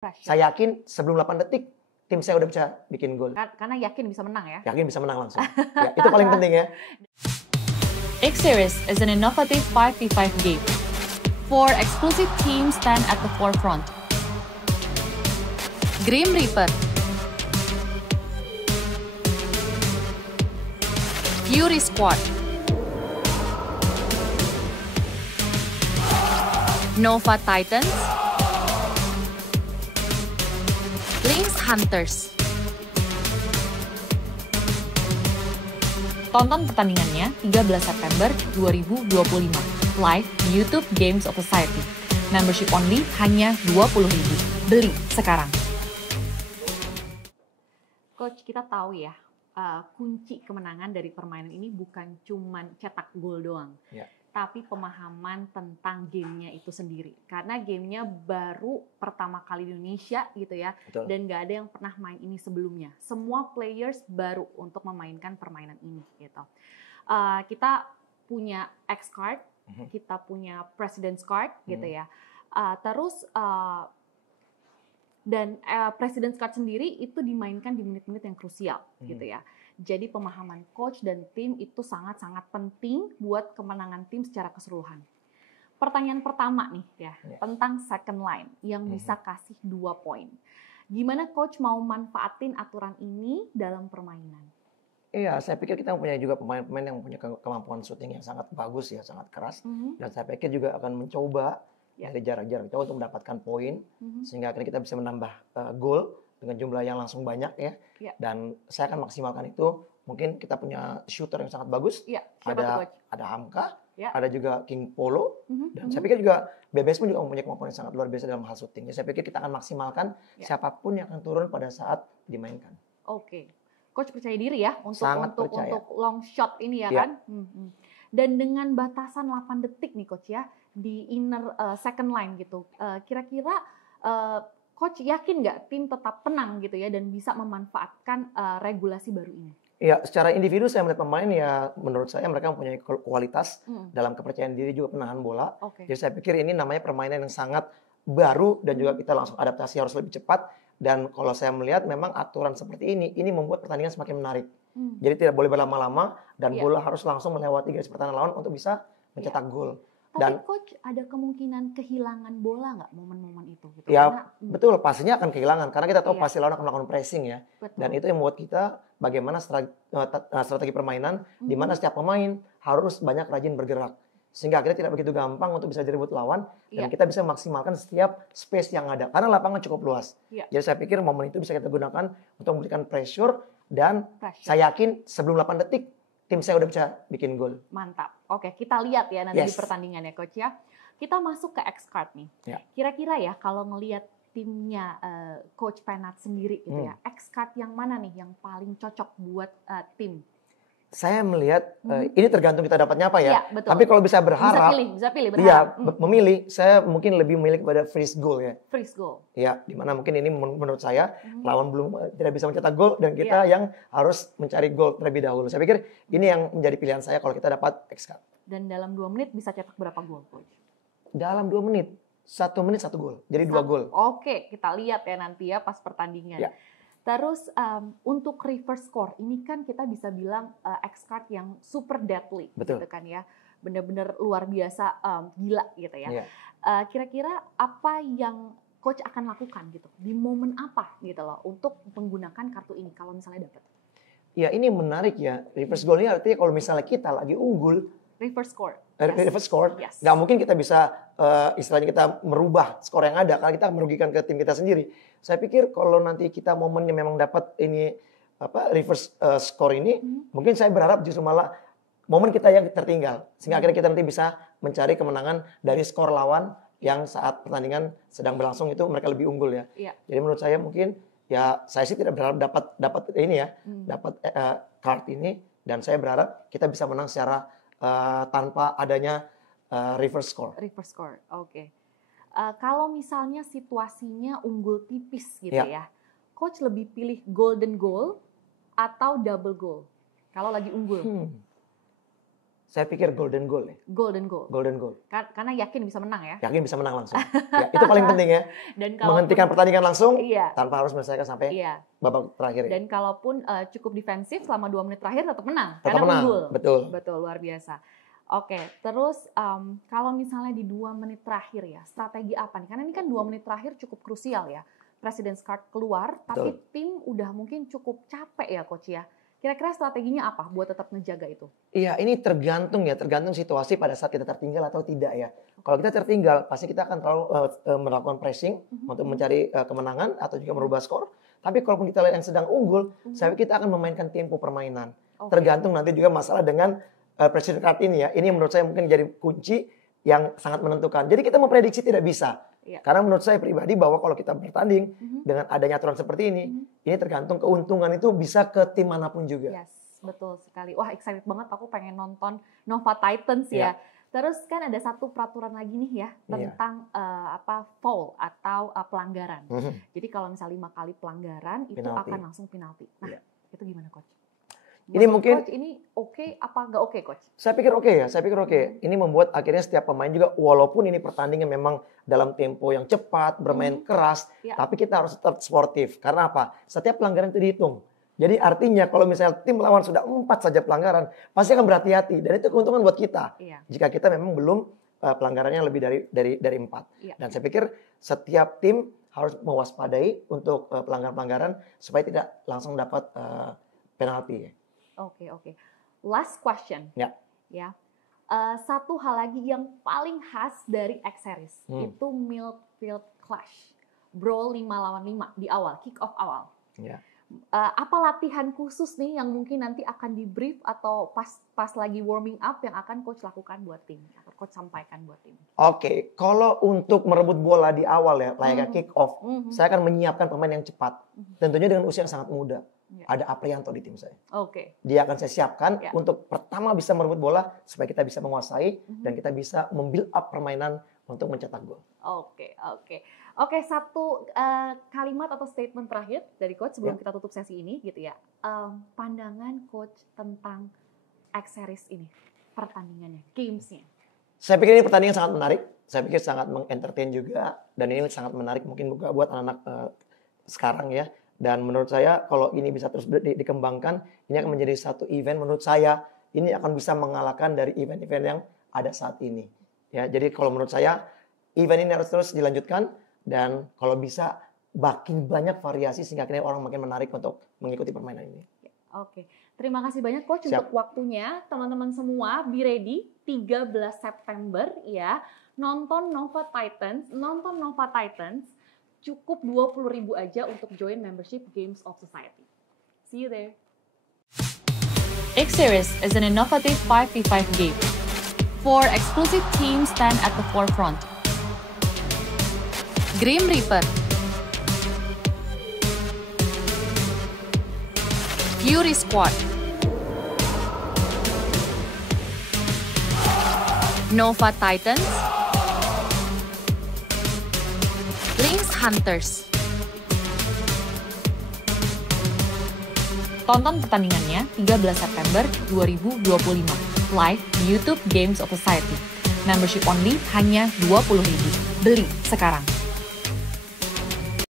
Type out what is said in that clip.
Pressure. Saya yakin sebelum 8 detik tim saya udah bisa bikin gol. Karena yakin bisa menang ya. Yakin bisa menang langsung. Ya, itu paling penting ya. X-Series is an innovative 5v5 game. 4 exclusive teams stand at the forefront. Grim Reaper, Fury Squad, Nova Titans, Lynx Hunters. Tonton pertandingannya 13 September 2025 live di YouTube Games of Society. Membership only hanya 20.000. Beli sekarang. Coach, kita tahu ya, kunci kemenangan dari permainan ini bukan cuman cetak gol doang. Ya. Tapi pemahaman tentang gamenya itu sendiri. Karena gamenya baru pertama kali di Indonesia gitu ya. Betul. Dan nggak ada yang pernah main ini sebelumnya. Semua players baru untuk memainkan permainan ini gitu. Kita punya X card, kita punya President's card gitu ya. Dan President's card sendiri itu dimainkan di menit-menit yang krusial gitu ya. Jadi pemahaman coach dan tim itu sangat-sangat penting buat kemenangan tim secara keseluruhan. Pertanyaan pertama nih ya, tentang second line yang bisa kasih 2 poin. Gimana coach mau manfaatin aturan ini dalam permainan? Iya, saya pikir kita mempunyai juga pemain-pemain yang punya kemampuan shooting yang sangat bagus ya, sangat keras. Dan saya pikir juga akan mencoba dari jarak-jarak jauh untuk mendapatkan poin, sehingga akhirnya kita bisa menambah gol dengan jumlah yang langsung banyak ya. Dan saya akan maksimalkan itu. Mungkin kita punya shooter yang sangat bagus. Ada Hamka, ada juga King Polo, dan saya pikir juga BBS pun juga mempunyai kemampuan yang sangat luar biasa dalam hal shooting. Jadi saya pikir kita akan maksimalkan siapapun yang akan turun pada saat dimainkan. Oke. Coach percaya diri ya untuk long shot ini ya kan? Dan dengan batasan 8 detik nih coach ya di inner second line gitu. Kira-kira coach yakin nggak tim tetap tenang gitu ya dan bisa memanfaatkan regulasi baru ini? Ya, secara individu saya melihat pemain ya menurut saya mereka mempunyai kualitas dalam kepercayaan diri juga penahan bola. Jadi saya pikir ini namanya permainan yang sangat baru dan juga kita langsung adaptasi harus lebih cepat. Dan kalau saya melihat memang aturan seperti ini membuat pertandingan semakin menarik. Jadi tidak boleh berlama-lama dan bola harus langsung melewati garis pertahanan lawan untuk bisa mencetak gol. Tapi coach ada kemungkinan kehilangan bola nggak momen-momen itu? Gitu? Ya betul, pastinya akan kehilangan karena kita tahu pasti lawan akan melakukan pressing ya. Dan itu yang membuat kita bagaimana strategi permainan di mana setiap pemain harus banyak rajin bergerak. Sehingga akhirnya tidak begitu gampang untuk bisa direbut lawan dan kita bisa maksimalkan setiap space yang ada karena lapangan cukup luas. Jadi saya pikir momen itu bisa kita gunakan untuk memberikan pressure dan saya yakin sebelum 8 detik tim saya udah bisa bikin gol. Mantap. Oke, kita lihat ya nanti di pertandingan ya coach ya. Kita masuk ke X card nih. Kira-kira ya kalau ngelihat timnya coach Penat sendiri gitu ya, X card yang mana nih yang paling cocok buat tim? Saya melihat ini tergantung kita dapatnya apa ya. Betul. Tapi kalau bisa berharap, bisa pilih berharap. Iya, memilih. Saya mungkin lebih memilih kepada freeze goal ya. Freeze goal. Ya, dimana mungkin ini menurut saya lawan belum tidak bisa mencetak gol dan kita yang harus mencari gol terlebih dahulu. Saya pikir ini yang menjadi pilihan saya kalau kita dapat X card. Dan dalam 2 menit bisa cetak berapa gol, coach? Dalam 2 menit, 1 menit 1 gol. Jadi 2 gol. Oke, kita lihat ya nanti ya pas pertandingan. Terus untuk reverse score ini kan kita bisa bilang X card yang super deadly, gitu kan ya, benar-benar luar biasa, gila gitu ya. Kira-kira apa yang coach akan lakukan gitu di momen apa gitu loh untuk menggunakan kartu ini kalau misalnya dapat? Ya ini menarik ya, reverse goal ini artinya kalau misalnya kita lagi unggul, reverse score. Reverse score, nggak mungkin kita bisa istilahnya kita merubah skor yang ada karena kita merugikan ke tim kita sendiri. Saya pikir kalau nanti kita momennya memang dapat ini reverse score ini, mungkin saya berharap justru malah momen kita yang tertinggal sehingga akhirnya kita nanti bisa mencari kemenangan dari skor lawan yang saat pertandingan sedang berlangsung itu mereka lebih unggul ya. Jadi menurut saya mungkin ya saya sih tidak berharap dapat ini ya, dapat card ini dan saya berharap kita bisa menang secara tanpa adanya reverse score. Reverse score, oke. Kalau misalnya situasinya unggul tipis gitu ya, coach lebih pilih golden goal atau double goal kalau lagi unggul? Saya pikir golden goal ya. Golden goal. Golden goal. Karena yakin bisa menang ya. Yakin bisa menang langsung. Ya, itu paling penting ya. Dan menghentikan pertandingan langsung tanpa harus menyelesaikan sampai babak terakhir. Dan kalaupun cukup defensif selama 2 menit terakhir tetap menang. Tetap menang. Unggul. Betul, luar biasa. Oke, terus kalau misalnya di 2 menit terakhir ya, strategi apa nih? Karena ini kan 2 menit terakhir cukup krusial ya. President's Card keluar, tapi tim udah mungkin cukup capek ya Coach ya. Kira-kira strateginya apa buat tetap ngejaga itu? Iya, ini tergantung situasi pada saat kita tertinggal atau tidak ya. Kalau kita tertinggal, pasti kita akan melakukan pressing untuk mencari kemenangan atau juga merubah skor. Tapi kalaupun kita lihat yang sedang unggul, saya pikir kita akan memainkan tempo permainan. Tergantung nanti juga masalah dengan President Card ini ya. Ini menurut saya mungkin jadi kunci yang sangat menentukan. Jadi kita memprediksi tidak bisa. Karena menurut saya pribadi bahwa kalau kita bertanding dengan adanya aturan seperti ini tergantung keuntungan itu bisa ke tim manapun juga. Yes, betul sekali. Wah, excited banget aku pengen nonton Nova Titans ya. Terus kan ada satu peraturan lagi nih ya tentang foul atau pelanggaran. Jadi kalau misalnya 5 kali pelanggaran itu akan langsung penalti. Nah, itu gimana Coach? Ini mungkin Coach, ini oke apa nggak oke Coach? Saya pikir oke ya, Ini membuat akhirnya setiap pemain juga walaupun ini pertandingan memang dalam tempo yang cepat, bermain keras, tapi kita harus tetap sportif. Karena apa? Setiap pelanggaran itu dihitung. Jadi artinya kalau misalnya tim lawan sudah 4 saja pelanggaran, pasti akan berhati-hati dan itu keuntungan buat kita. Jika kita memang belum pelanggarannya lebih dari 4. Dan saya pikir setiap tim harus mewaspadai untuk pelanggaran-pelanggaran supaya tidak langsung dapat penalti. Oke. Last question. Ya. Satu hal lagi yang paling khas dari X-Series itu midfield clash. Brawl 5 lawan 5 di awal, kick off awal. Apa latihan khusus nih yang mungkin nanti akan di brief atau pas lagi warming up yang akan Coach lakukan buat tim, atau Coach sampaikan buat tim? Oke, kalau untuk merebut bola di awal ya, layaknya kick off, saya akan menyiapkan pemain yang cepat. Tentunya dengan usia yang sangat muda. Ada Aprianto di tim saya. Dia akan saya siapkan untuk pertama bisa merebut bola supaya kita bisa menguasai dan kita bisa membuild up permainan untuk mencetak gol. Oke, satu kalimat atau statement terakhir dari Coach sebelum kita tutup sesi ini gitu ya. Pandangan Coach tentang X-Series ini, pertandingannya, gamesnya. Saya pikir ini pertandingan sangat menarik. Saya pikir sangat mengentertain juga dan ini sangat menarik mungkin juga buat anak-anak sekarang ya. Dan menurut saya kalau ini bisa terus dikembangkan, ini akan menjadi satu event menurut saya ini akan bisa mengalahkan dari event-event yang ada saat ini. Ya, jadi kalau menurut saya event ini harus terus dilanjutkan dan kalau bisa makin banyak variasi sehingga akhirnya orang makin menarik untuk mengikuti permainan ini. Terima kasih banyak Coach untuk waktunya. Teman-teman semua be ready 13 September ya. Nonton Nova Titans. Cukup 20.000 aja untuk join membership Games of Society. See you there. X-Series is an innovative 5v5 game. 4 exclusive teams stand at the forefront. Grim Reaper, Fury Squad, Nova Titans, Lynx Hunters. Tonton pertandingannya 13 September 2025 live di YouTube Games of Society. Membership only hanya 20.000. Beli sekarang.